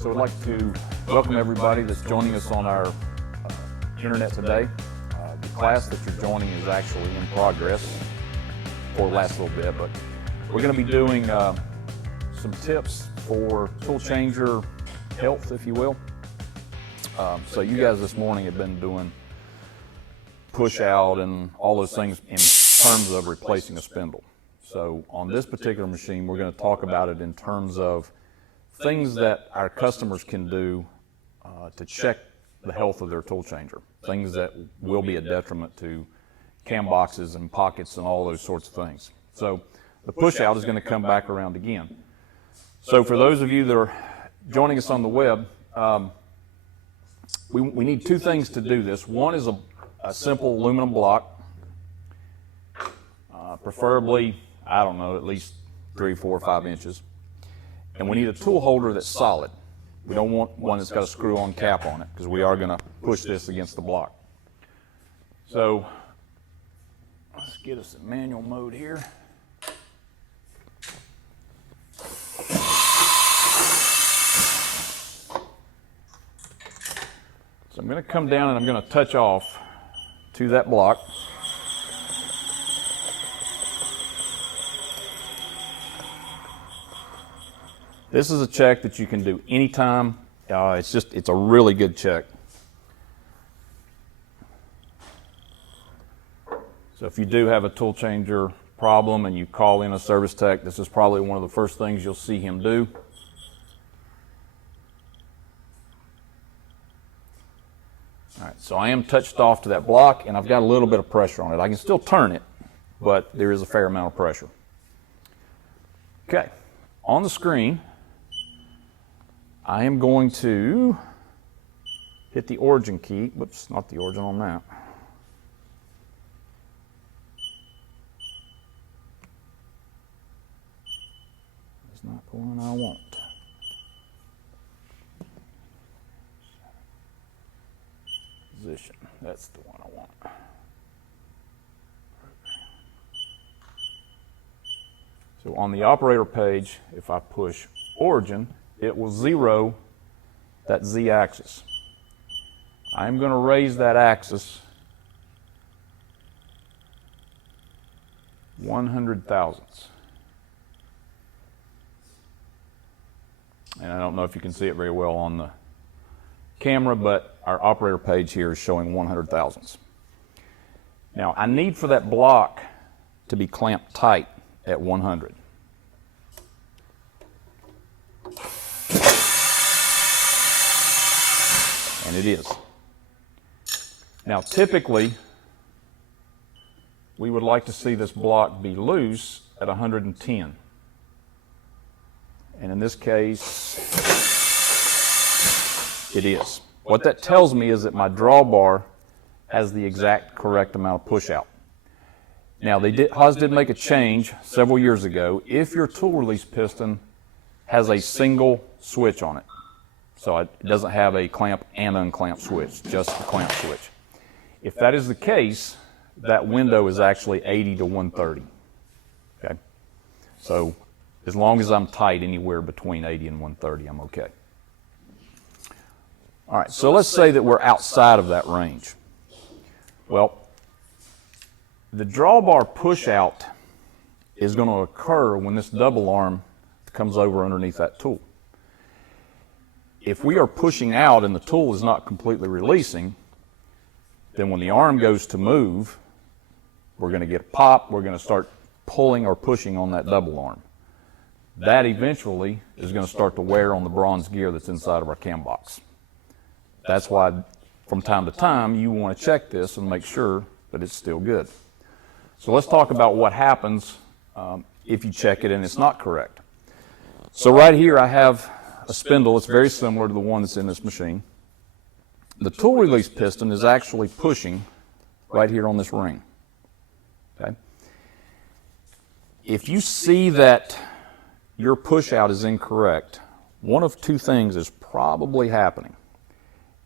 So I'd like to welcome everybody that's joining us on our internet today. The class that you're joining is actually in progress for the last little bit, but we're going to be doing some tips for tool changer health, if you will. So you guys this morning have been doing push out and all those things in terms of replacing a spindle. So on this particular machine, we're going to talk about it in terms of things that our customers can do to check the health of their tool changer, things that will be a detriment to cam boxes and pockets and all those sorts of things. So the push out is going to come back around again. So for those of you that are joining us on the web, we need two things to do this. One is a simple aluminum block, preferably, I don't know, at least 3, 4, 5 inches. And we need a tool holder that's solid. We don't want one that's got a screw-on cap on it because we are going to push this against the block. So let's get us in manual mode here. So I'm going to come down and I'm going to touch off to that block. This is a check that you can do anytime. It's a really good check. So if you do have a tool changer problem and you call in a service tech, this is probably one of the first things you'll see him do. All right, so I am touched off to that block and I've got a little bit of pressure on it. I can still turn it, but there is a fair amount of pressure. Okay, on the screen, I am going to hit the origin key. Whoops, not the origin on that. It's not the one I want. Position, that's the one I want. So on the operator page, if I push origin, it will zero that Z-axis. I'm going to raise that axis 100 thousandths. And I don't know if you can see it very well on the camera, but our operator page here is showing 100 thousandths. Now I need for that block to be clamped tight at 100. And it is. Now typically we would like to see this block be loose at 110. And in this case it is. What that tells me is that my drawbar has the exact correct amount of push out. Now Haas did make a change several years ago. If your tool release piston has a single switch on it, so it doesn't have a clamp and unclamp switch, just the clamp switch. If that is the case, that window is actually 80 to 130. Okay? So as long as I'm tight anywhere between 80 and 130, I'm okay. All right, so let's say that we're outside of that range. Well, the drawbar push out is going to occur when this double arm comes over underneath that tool. If we are pushing out and the tool is not completely releasing, then when the arm goes to move, we're going to get a pop, we're going to start pulling or pushing on that double arm. That eventually is going to start to wear on the bronze gear that's inside of our cam box. That's why from time to time you want to check this and make sure that it's still good. So let's talk about what happens if you check it and it's not correct. So right here I have a spindle. It's very similar to the one that's in this machine. The tool release piston is actually pushing right here on this ring. Okay? If you see that your push out is incorrect, one of two things is probably happening.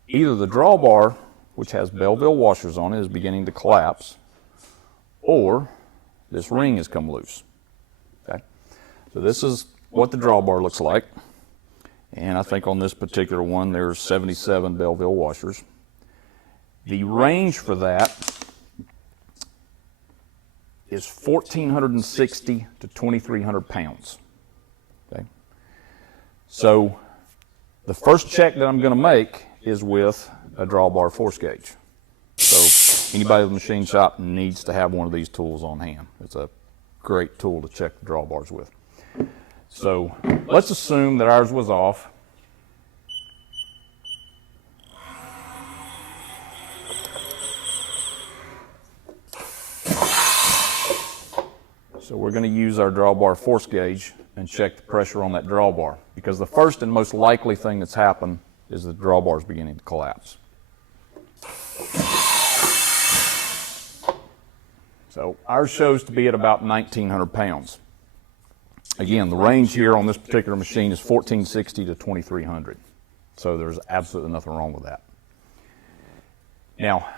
Either the drawbar, which has Belleville washers on it, is beginning to collapse, or this ring has come loose. Okay? So this is what the drawbar looks like. And I think on this particular one, there's 77 Belleville washers. The range for that is 1,460 to 2,300 pounds. Okay. So the first check that I'm going to make is with a drawbar force gauge. So anybody with a machine shop needs to have one of these tools on hand. It's a great tool to check the drawbars with. So let's assume that ours was off. So we're going to use our drawbar force gauge and check the pressure on that drawbar, because the first and most likely thing that's happened is the drawbar is beginning to collapse. So ours shows to be at about 1,900 pounds. Again, the range here on this particular machine is 1,460 to 2,300. So there's absolutely nothing wrong with that. Now,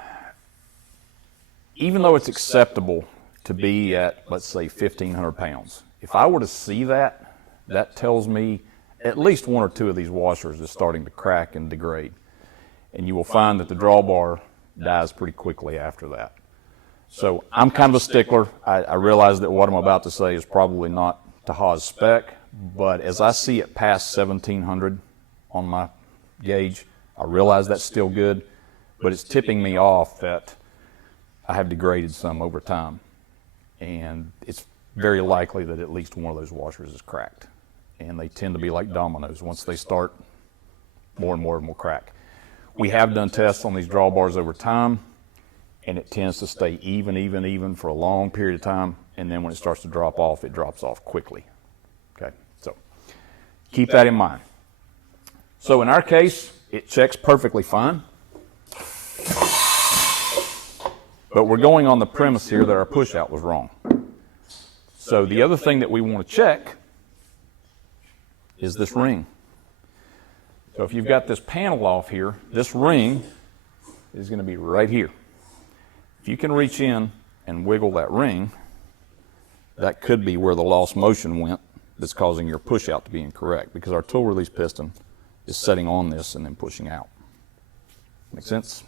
even though it's acceptable to be at, let's say, 1,500 pounds, if I were to see that, that tells me at least one or two of these washers is starting to crack and degrade. And you will find that the drawbar dies pretty quickly after that. So I'm kind of a stickler. I realize that what I'm about to say is probably not to Haas spec, but as I see it past 1,700 on my gauge, I realize that's still good, but it's tipping me off that I have degraded some over time. And it's very likely that at least one of those washers is cracked. And they tend to be like dominoes. Once they start, more and more of them will crack. We have done tests on these drawbars over time, and it tends to stay even for a long period of time. And then when it starts to drop off, it drops off quickly. Okay, so keep that in mind. So in our case, it checks perfectly fine. But we're going on the premise here that our push out was wrong. So the other thing that we want to check is this ring. So if you've got this panel off here, this ring is going to be right here. If you can reach in and wiggle that ring, that could be where the lost motion went that's causing your push out to be incorrect, because our tool release piston is setting on this and then pushing out. Make sense?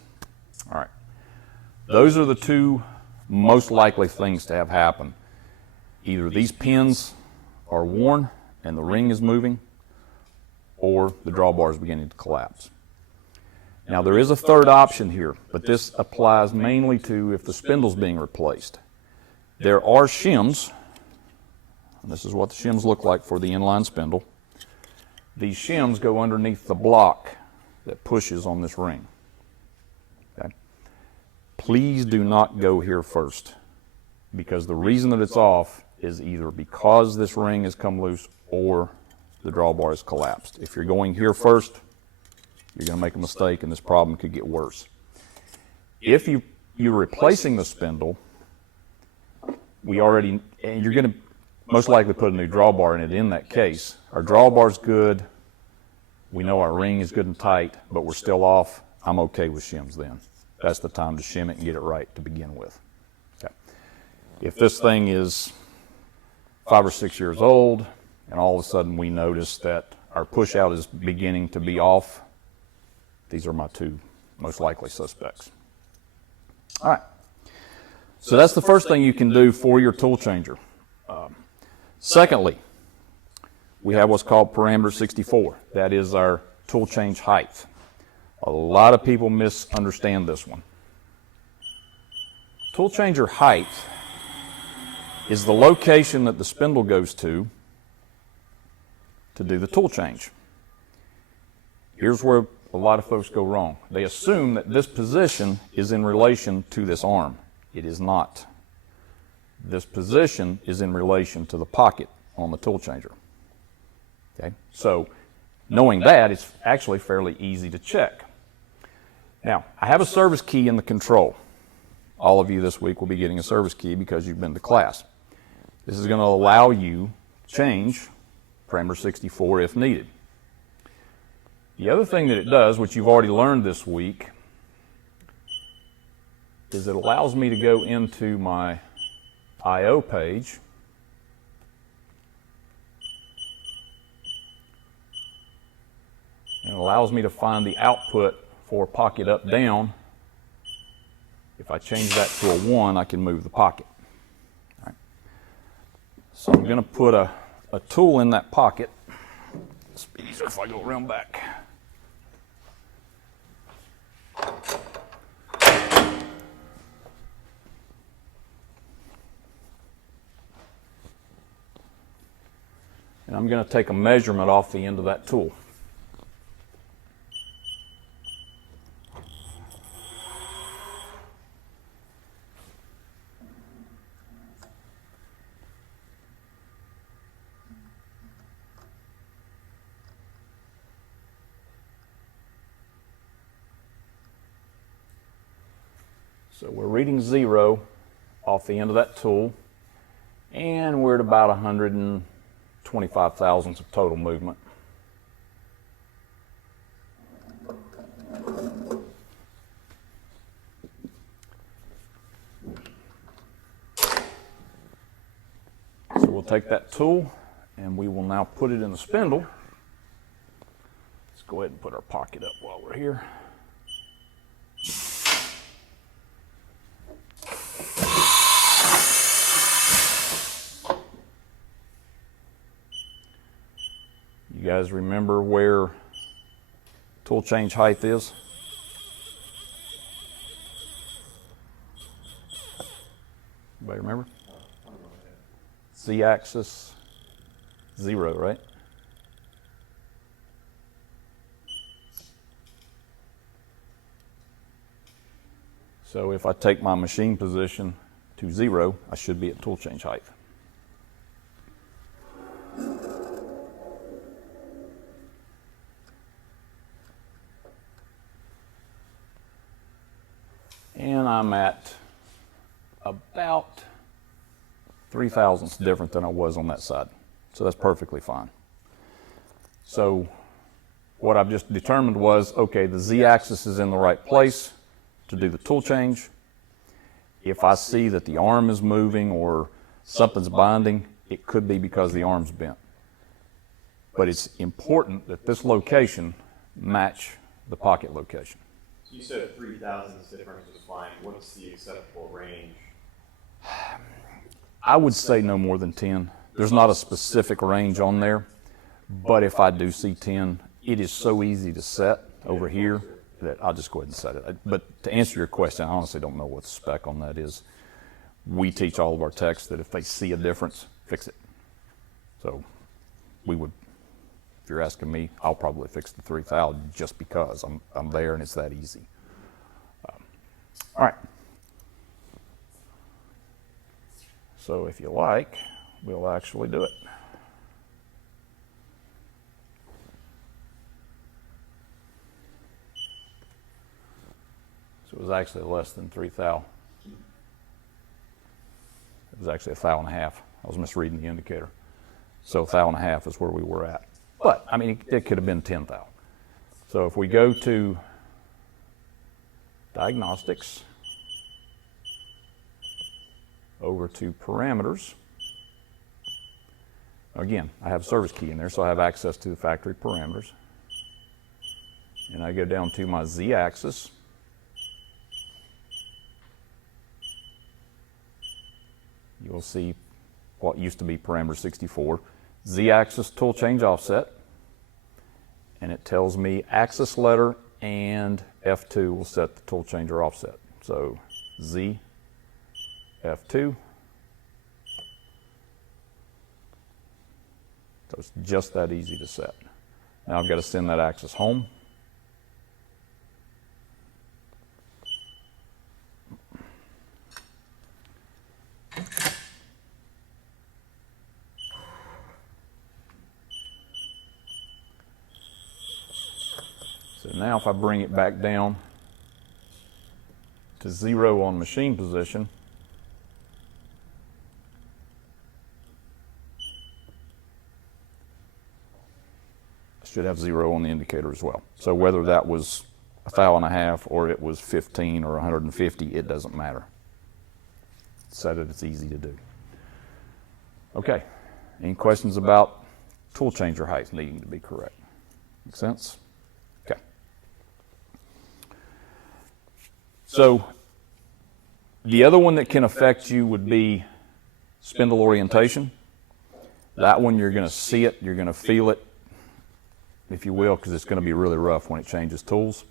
All right. Those are the two most likely things to have happen. Either these pins are worn and the ring is moving, or the drawbar is beginning to collapse. Now there is a third option here, but this applies mainly to if the spindle's being replaced. There are shims, and this is what the shims look like for the inline spindle. These shims go underneath the block that pushes on this ring. Okay? Please do not go here first, because the reason that it's off is either because this ring has come loose or the drawbar has collapsed. If you're going here first, you're going to make a mistake and this problem could get worse. If you're replacing the spindle, you're going to most likely put a new drawbar in it in that case. Our drawbar's good. We know our ring is good and tight, but we're still off. I'm okay with shims then. That's the time to shim it and get it right to begin with. Okay. If this thing is 5 or 6 years old and all of a sudden we notice that our push out is beginning to be off, these are my two most likely suspects. All right. So that's the first thing you can do for your tool changer. Secondly, we have what's called parameter 64. That is our tool change height. A lot of people misunderstand this one. Tool changer height is the location that the spindle goes to do the tool change. Here's where a lot of folks go wrong. They assume that this position is in relation to this arm. It is not. This position is in relation to the pocket on the tool changer. Okay? So knowing that, it's actually fairly easy to check. Now, I have a service key in the control. All of you this week will be getting a service key because you've been to class. This is going to allow you to change parameter 64 if needed. The other thing that it does, which you've already learned this week, is it allows me to go into my I/O page allows me to find the output for pocket up down. If I change that to a 1, I can move the pocket. All right. So I'm going to put a tool in that pocket. It's easier if I go around back. And I'm going to take a measurement off the end of that tool. So we're reading 0 off the end of that tool, and we're at about 125 thousandths of total movement. So we'll take that tool and we will now put it in the spindle. Let's go ahead and put our pocket up while we're here. You guys remember where tool change height is? Anybody remember? Z-axis, 0, right? So if I take my machine position to 0, I should be at tool change height. And I'm at about 3 thousandths different than I was on that side. So that's perfectly fine. So what I've just determined was, okay, the Z-axis is in the right place to do the tool change. If I see that the arm is moving or something's binding, it could be because the arm's bent. But it's important that this location match the pocket location. You said 3 thousandths difference is fine. What's the acceptable range? I would say no more than 10. There's not a specific range on there, but if I do see 10, it is so easy to set over here that I'll just go ahead and set it. But to answer your question, I honestly don't know what the spec on that is. We teach all of our techs that if they see a difference, fix it. So we would, if you're asking me, I'll probably fix the 3000 just because I'm there and it's that easy. All right. So if you like, we'll actually do it. So it was actually less than 3 thou. It was actually 1.5 thou. I was misreading the indicator. So 1.5 thou is where we were at. But, I mean, it could have been 10 thou. So if we go to diagnostics, over to parameters. Again, I have a service key in there, so I have access to the factory parameters. And I go down to my Z-axis. You'll see what used to be parameter 64. Z-axis tool change offset. And it tells me axis letter and F2 will set the tool changer offset. So Z, F2. So it's just that easy to set. Now I've got to send that axis home. So now if I bring it back down to 0 on machine position, I should have 0 on the indicator as well. So whether that was 1.5 thou or it was 15 or 150, it doesn't matter. Set it, it's easy to do. Okay, any questions about tool changer height needing to be correct? Make sense? So the other one that can affect you would be spindle orientation. That one you're going to see it, you're going to feel it, if you will, because it's going to be really rough when it changes tools.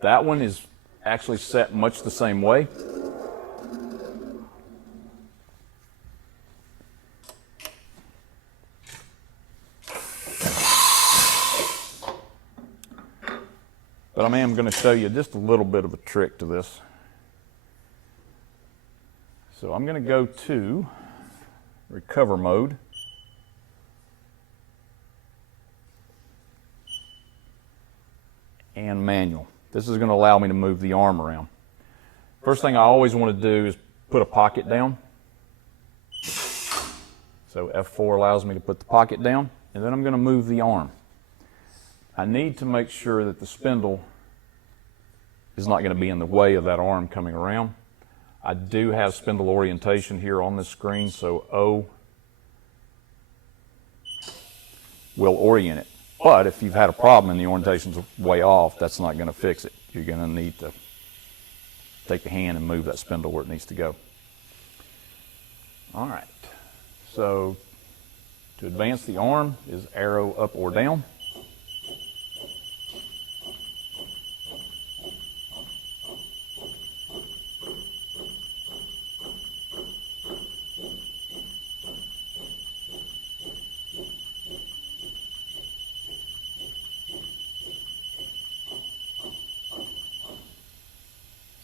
That one is actually set much the same way. But I am going to show you just a little bit of a trick to this. So I'm going to go to recover mode. And manual. This is going to allow me to move the arm around. First thing I always want to do is put a pocket down. So F4 allows me to put the pocket down, and then I'm going to move the arm. I need to make sure that the spindle is not going to be in the way of that arm coming around. I do have spindle orientation here on this screen, so O will orient it. But if you've had a problem and the orientation's way off, that's not going to fix it. You're going to need to take the hand and move that spindle where it needs to go. All right, so to advance the arm is arrow up or down.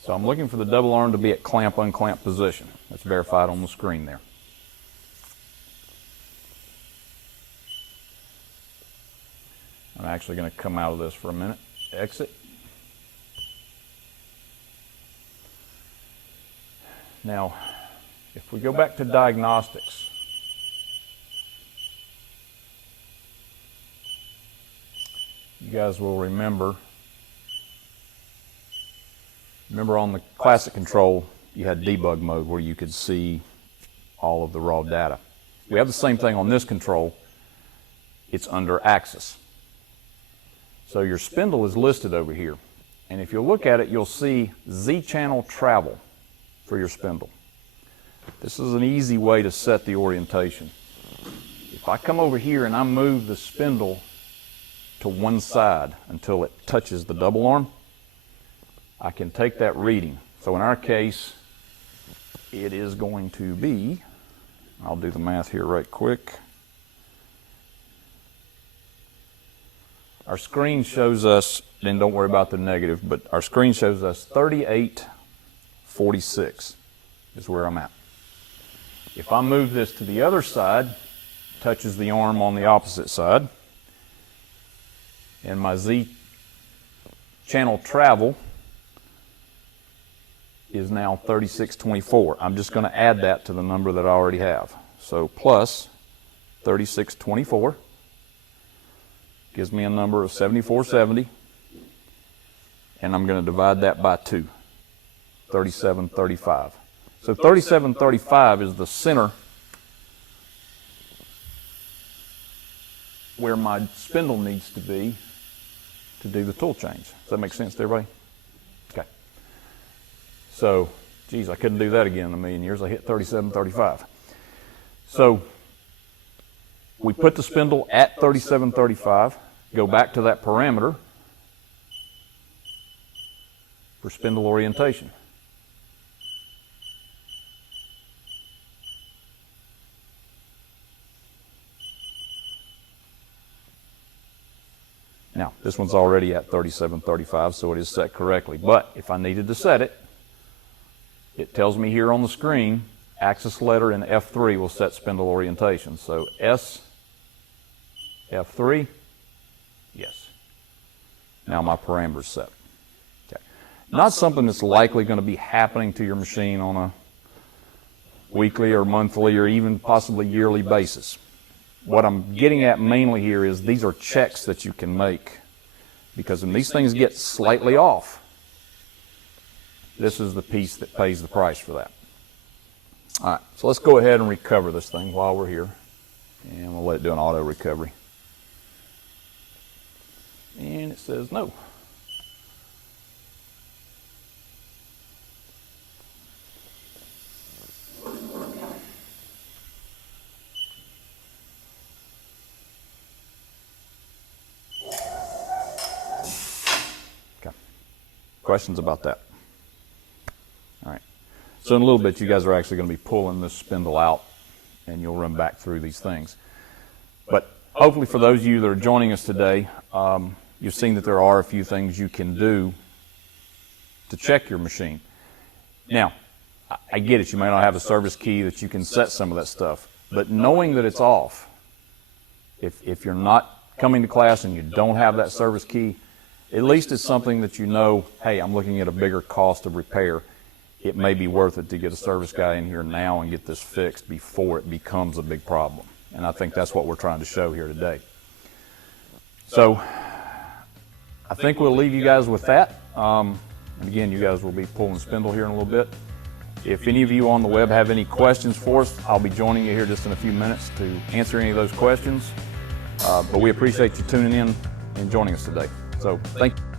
So I'm looking for the double arm to be at clamp, unclamp position. That's verified on the screen there. I'm actually going to come out of this for a minute. Exit. Now, if we go back to diagnostics, you guys will remember on the classic control, you had debug mode where you could see all of the raw data. We have the same thing on this control. It's under axis. So your spindle is listed over here. And if you look at it, you'll see Z-channel travel for your spindle. This is an easy way to set the orientation. If I come over here and I move the spindle to one side until it touches the double arm, I can take that reading. So in our case, it is going to be, I'll do the math here right quick. Our screen shows us, and don't worry about the negative, but our screen shows us 3846 is where I'm at. If I move this to the other side, touches the arm on the opposite side, and my Z channel travel is now 3624. I'm just going to add that to the number that I already have. So plus 3624 gives me a number of 7470, and I'm going to divide that by 2, 3735. So 3735 is the center where my spindle needs to be to do the tool change. Does that make sense to everybody? Okay. So, geez, I couldn't do that again in a million years. I hit 3735. So, we put the spindle at 3735, go back to that parameter for spindle orientation. Now, this one's already at 3735, so it is set correctly. But if I needed to set it, it tells me here on the screen, axis letter in F3 will set spindle orientation. So S, F3, yes. Now my parameter's set. Okay. Not something that's likely going to be happening to your machine on a weekly or monthly or even possibly yearly basis. What I'm getting at mainly here is these are checks that you can make, because when these things get slightly off, this is the piece that pays the price for that. All right, so let's go ahead and recover this thing while we're here, and we'll let it do an auto recovery. And it says no. Questions about that? All right. So in a little bit, you guys are actually going to be pulling this spindle out, and you'll run back through these things. But hopefully for those of you that are joining us today, you've seen that there are a few things you can do to check your machine. Now, I get it. You may not have a service key that you can set some of that stuff. But knowing that it's off, if you're not coming to class and you don't have that service key, at least it's something that you know, hey, I'm looking at a bigger cost of repair. It may be worth it to get a service guy in here now and get this fixed before it becomes a big problem. And I think that's what we're trying to show here today. So I think we'll leave you guys with that. And again, you guys will be pulling spindle here in a little bit. If any of you on the web have any questions for us, I'll be joining you here just in a few minutes to answer any of those questions. But we appreciate you tuning in and joining us today. So thank you.